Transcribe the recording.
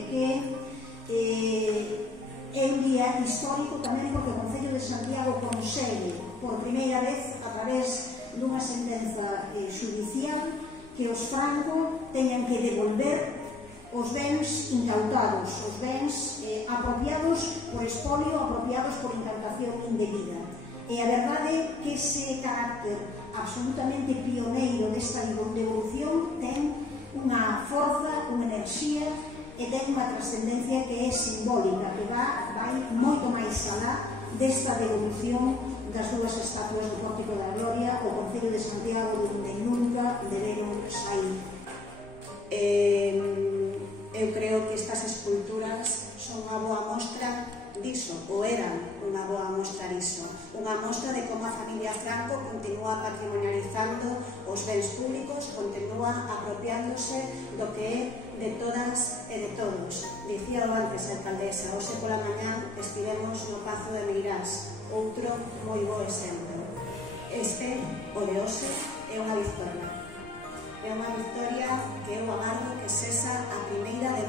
que é un día histórico tamén porque o Concello de Santiago consegue por primeira vez a través dunha sentenza judicial que os Franco teñan que devolver os bens incautados, os bens apropiados por espolio, apropiados por incautación indebida. E a verdade é que ese carácter absolutamente pioneiro desta devolución ten unha forza, unha enerxía e ten unha trascendencia que é simbólica, que vai moito máis alá desta devolución das dúas estatuas do Pórtico da Gloria ao Concello de Santiago, onde nunca deberon sair. Eu creo que estas esculturas son unha boa mostra diso, ou eran unha boa mostra diso, unha mostra de como a familia Franco continúa patrimonializando os bens públicos, continúa apropiándose do que é de todas e de todos. Dicía antes a alcaldesa, hoxe pola mañá estivemos no Pazo de Meirás, outro moi bo exemplo. Este, o de hoxe, é unha victoria. É unha victoria que eu agardo que sexa a primeira de